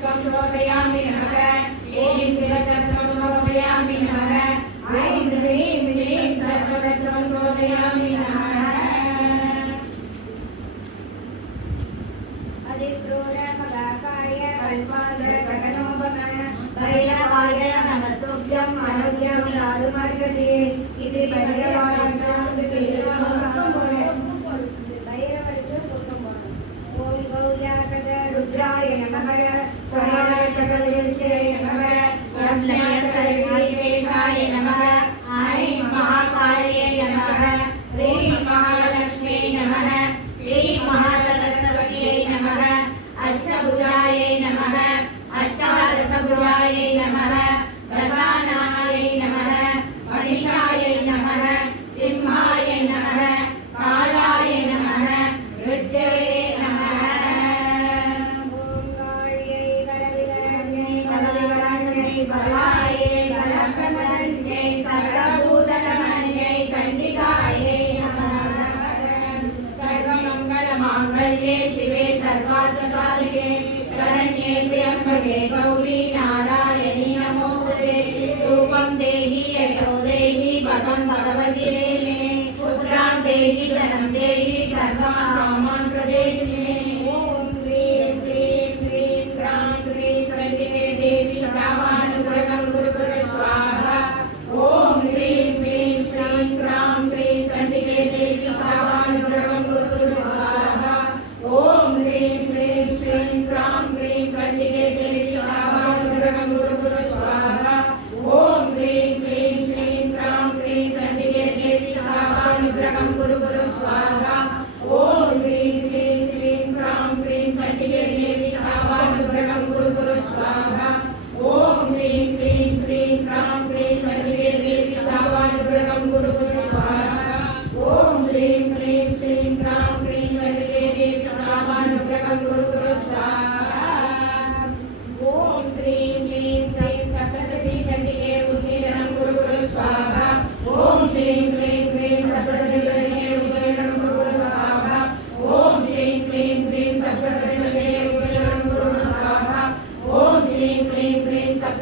त्वं रोदयामि नमः ॐ शिवचक्रं रोदयामि नमः ऐं ह्रीं ह्रीं सर्वदत्वं रोदयामि नमः अधिक्रूरमदाकाय कल्पान्तगनोपम भैरवाय नमस्तुभ्यम् अनव्यं चारुमार्गसे इति भैरवருக்கு புஷ்பம் போடணும் ஓம் கௌரியாசக ருத்ராய நமக நமக ஐ மகாகாளியை நமக ரீ மகால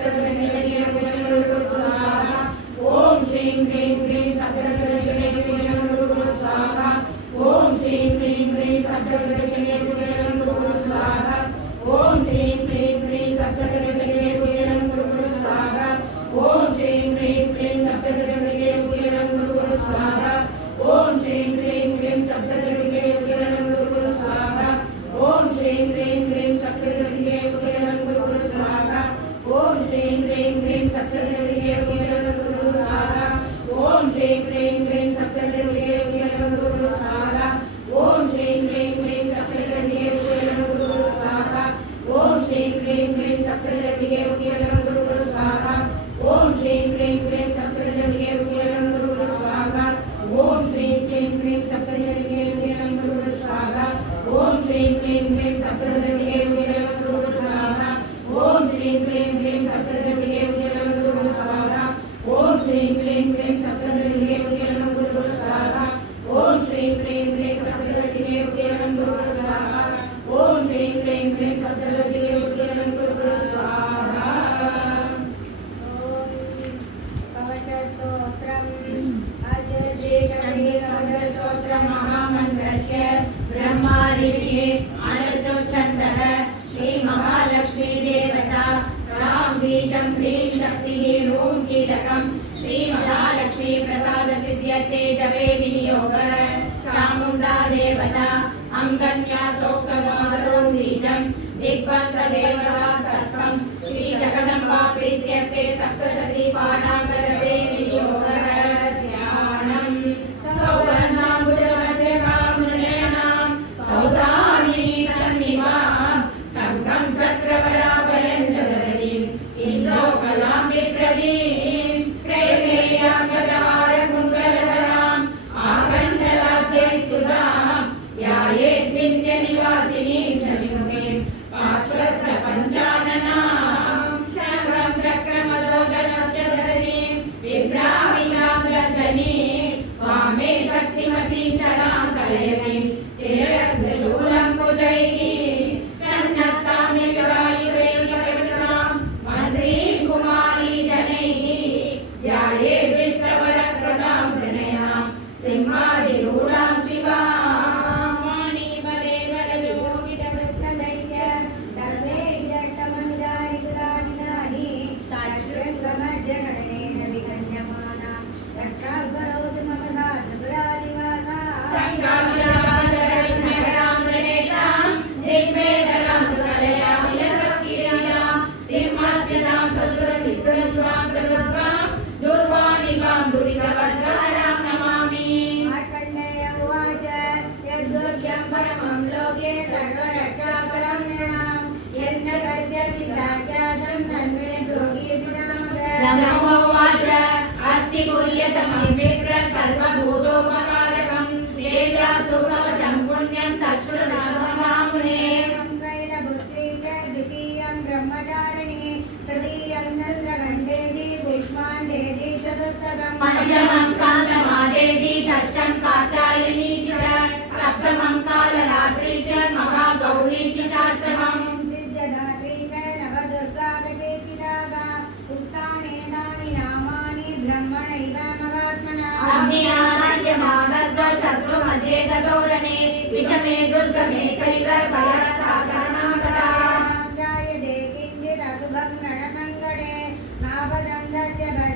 Entonces, दिग्बन्धदेवता सत्त्वं श्रीजगदम्बाप्रीत्यर्थे सप्तसती पाठाग पञ्चमं स्कन्दमादेवी षष्ठं कात्यायनी च सप्तमं कालरात्री च महागौरी च शाश्रमम् सिद्धधात्री च नवदुर्गा गजेचिरागा उत्तानेनानि नामानि ब्रह्मणैव महात्मना अग्निराहार्यमाणस्थ शत्रुमध्ये तोरणे विषमे दुर्गमे सैव भयरथासनामकदा जायते किञ्चिदसुभं गणसङ्कटे नापदन्दस्य भय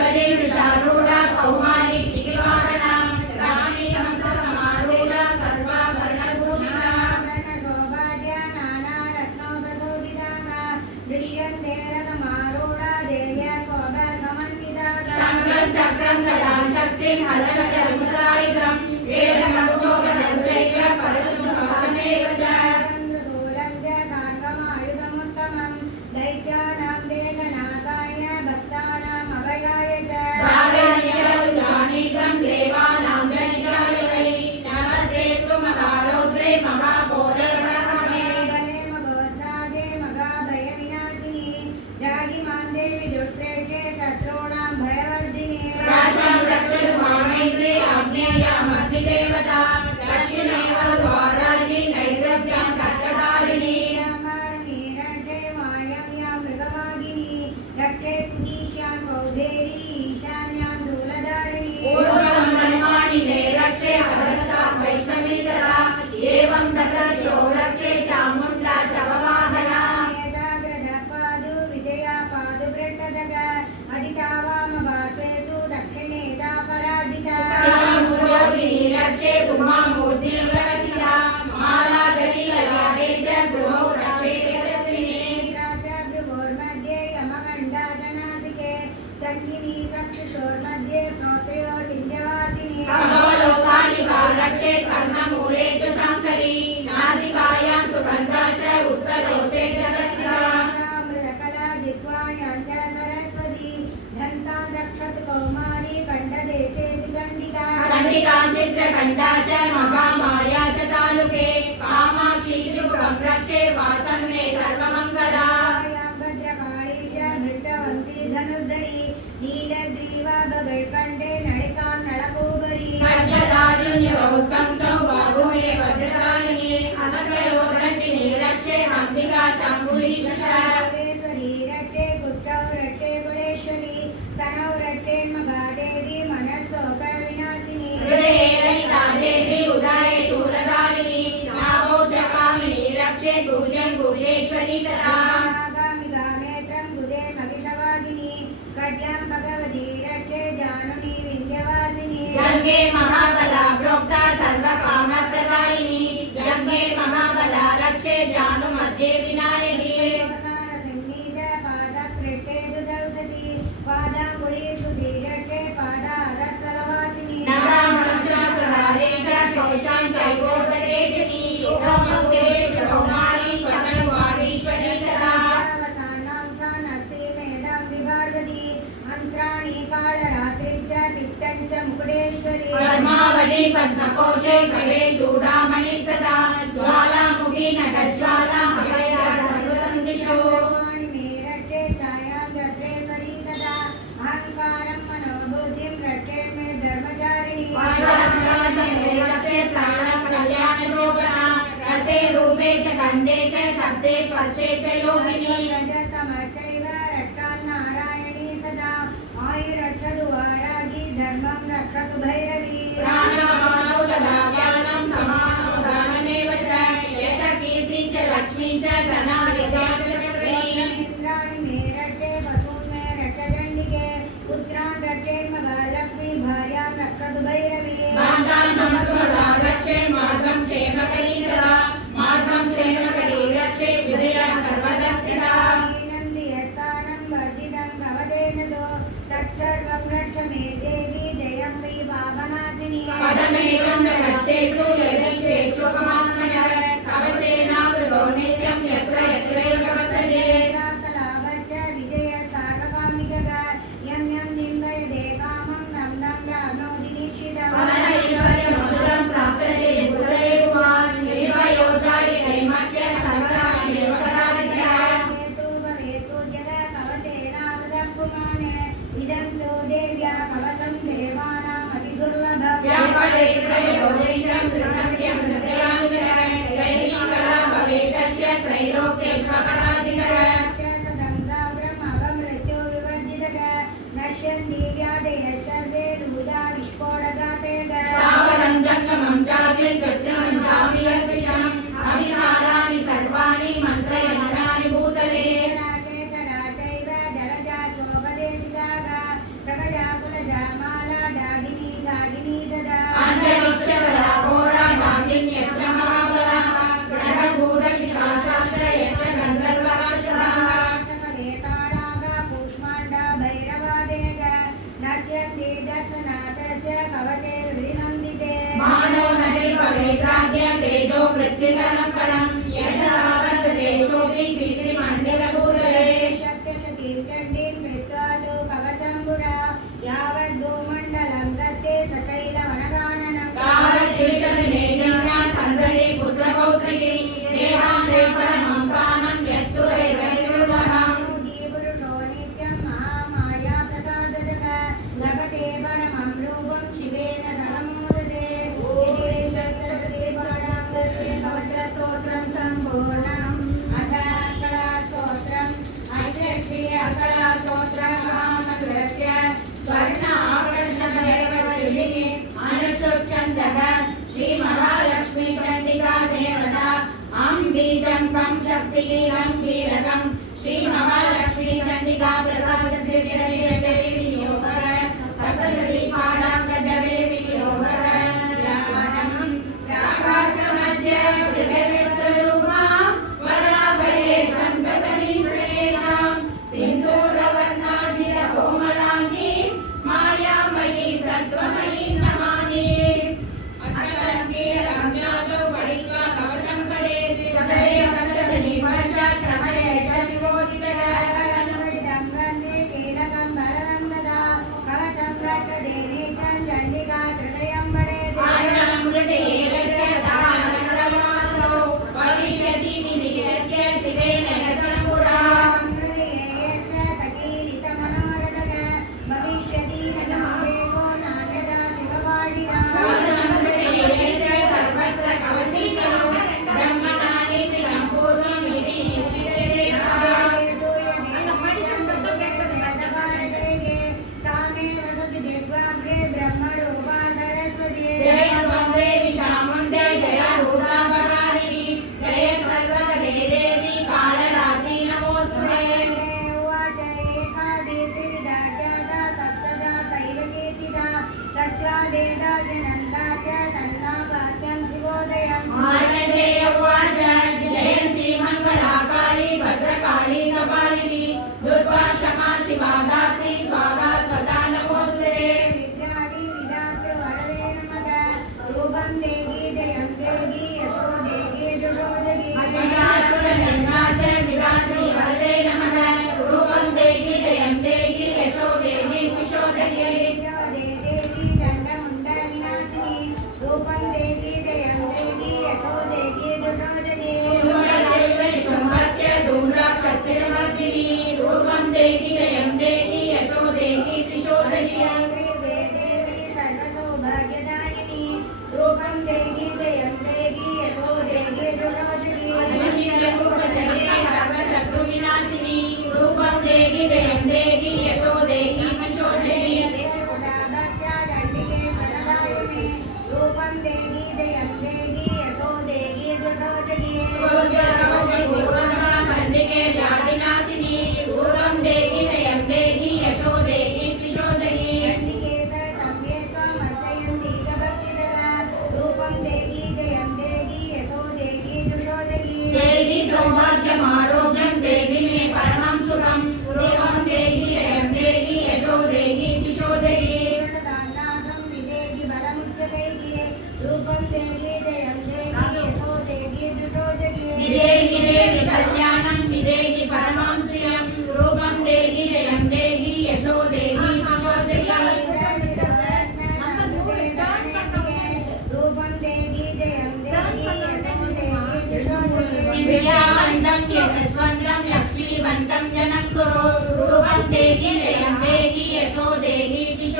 ಈಶ್ವರೇ देवता रत्नकोशे कहे चूडामणि सदा ज्वालामुखी नखज्वाला अभयदा सर्वसन्दिशो मेरटे छायां रथे परि तदा अहङ्कारं मनोबुद्धिं रटे मे धर्मचारिणी रक्षे प्राणं कल्याणशोभना रसे रूपे च गन्धे च शब्दे स्पर्शे च योगिनी रजतमचैव रक्षान्नारायणी सदा आयुरक्षतु वारागी धर्मं रक्षतु भैरवी Bye. Gracias. शब्दिकीनं कीलकं श्रीमहालक्ष्मी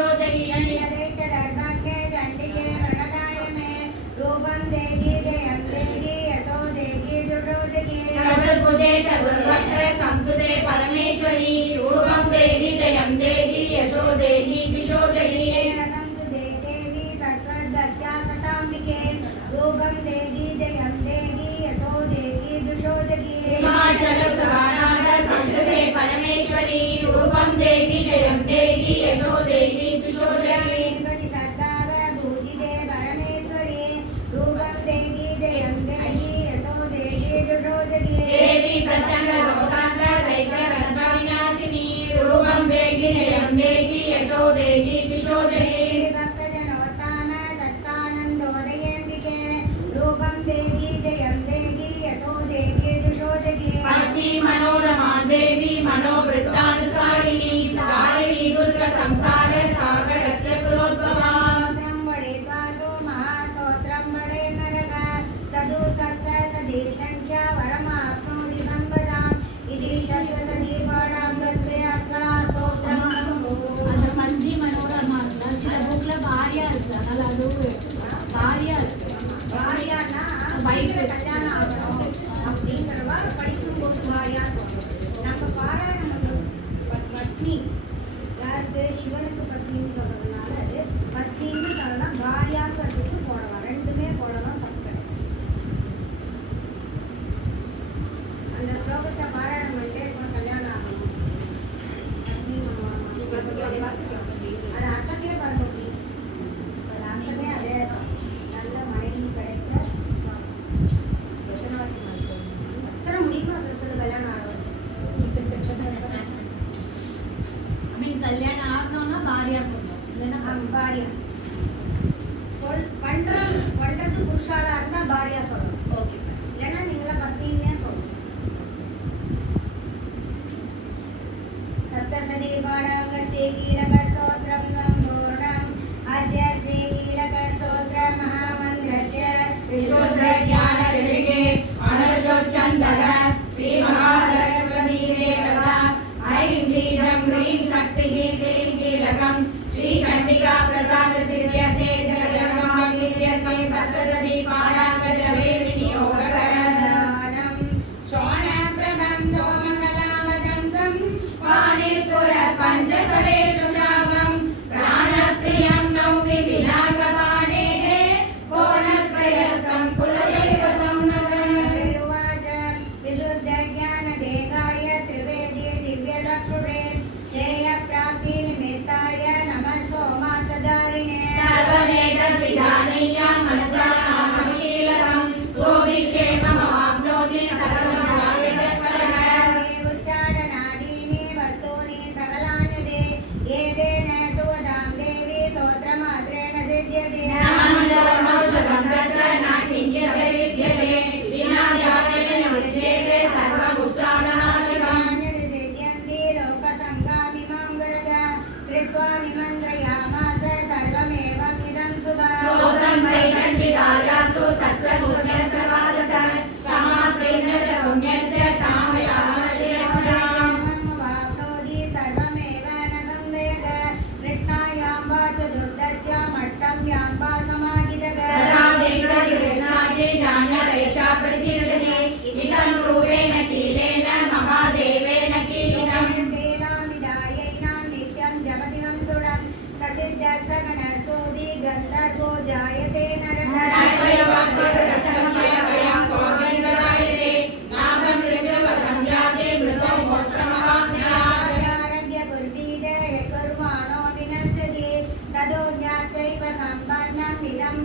योजयिषि यदेच दर्भज्ञे चण्डिके प्रणदाय मे रूपं परमेश्वरी रूपं देहि जयं देहि यशो देवी सस्वद्भक्त्या हिमाचल सुभानाद परमेश्वरी रूपं देहि यशो देहि देयं देहि यशो देहि दिशो देहि भक्तजनोत्तान दत्तानन्दोदयेऽम्बिके रूपं देहि जयं देहि यशो देहि दिशो देहि भक्ति मनोरमा देवी मनोवृ ಸರದಿ ಪಾಡ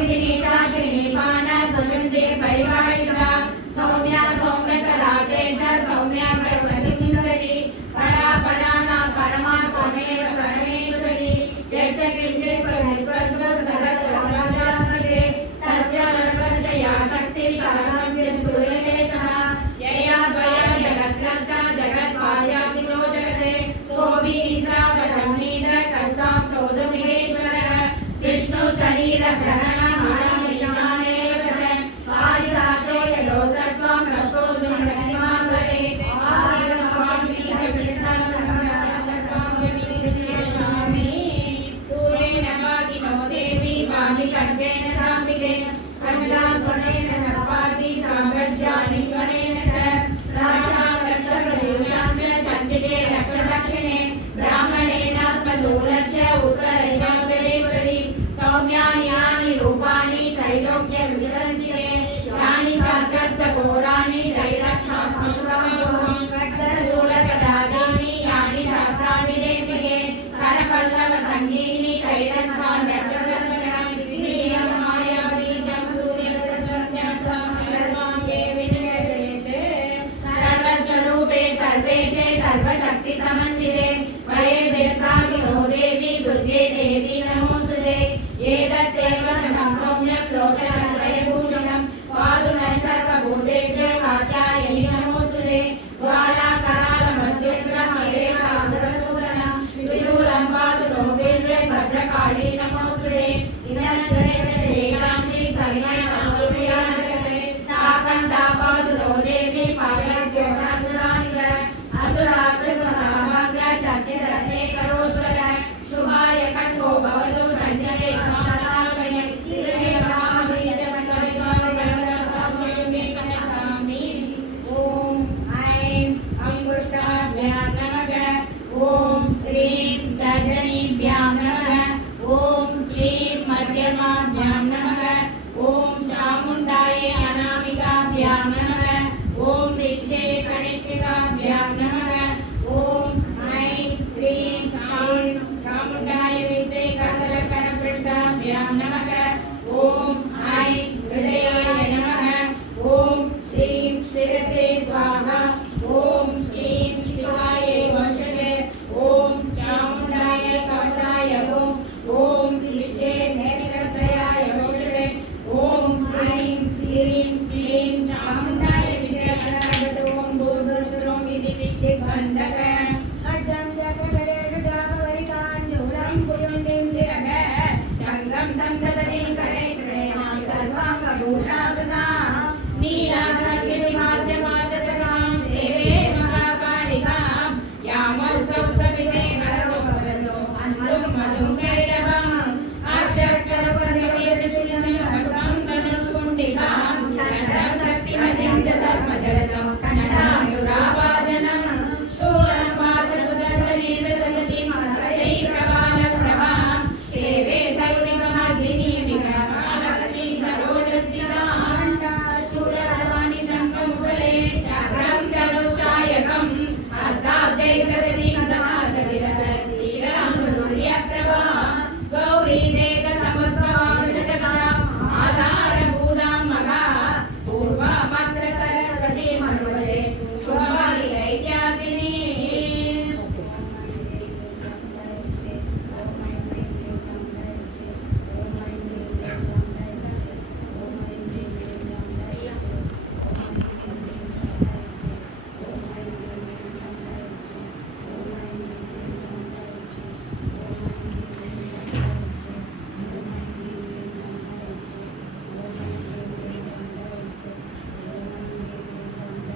സാഹചര്യത്തെ